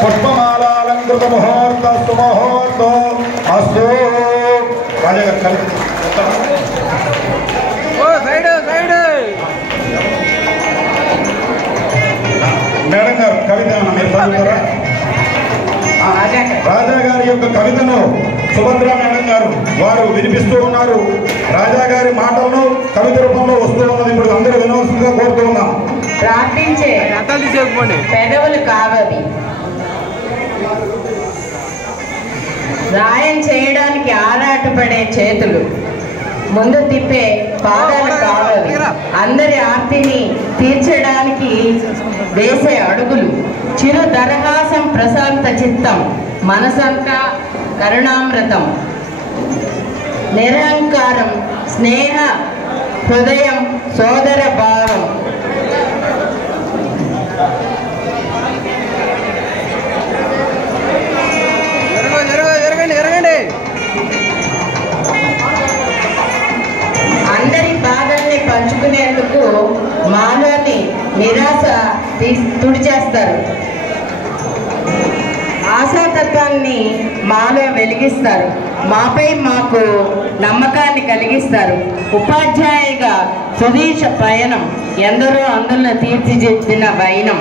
పుష్పమాలాలంకృత ముహూర్త సుముహూర్తో అస్తు. రాజా గారు మేడం గారు కవిత మీరు చదువుతారా? రాజా గారి యొక్క కవితను సుభద్ర మేడం గారు వారు వినిపిస్తూ ఉన్నారు. రాజా గారి మాటలను కవిత రూపంలో వస్తూ ఉన్నది. ఇప్పుడు అందరూ వినవలసిందిగా కోరుతూ ఉన్నాం. ప్రార్థించే పెదవులు కావవి, రాయం చేయడానికి ఆరాటపడే చేతులు, ముందు తిప్పే పాదాలు కావవి, అందరి ఆర్తిని తీర్చడానికి వేసే అడుగులు, చిరు దరహాసం ప్రశాంత చిత్తం, మనసంతా కరుణామృతం, నిరహంకారం స్నేహ హృదయం సోదర భావం, అందరి బాధల్ని పంచుకునేందుకు మాలోని నిరాశ తుడిచేస్తారు, ఆశాతత్వాన్ని మాలో వెలిగిస్తారు, మాపై మాకు నమ్మకాన్ని కలిగిస్తారు. ఉపాధ్యాయుగా సుదీర్ఘ పయనం, ఎందరో అందులో తీర్చిదిద్దిన వైనం.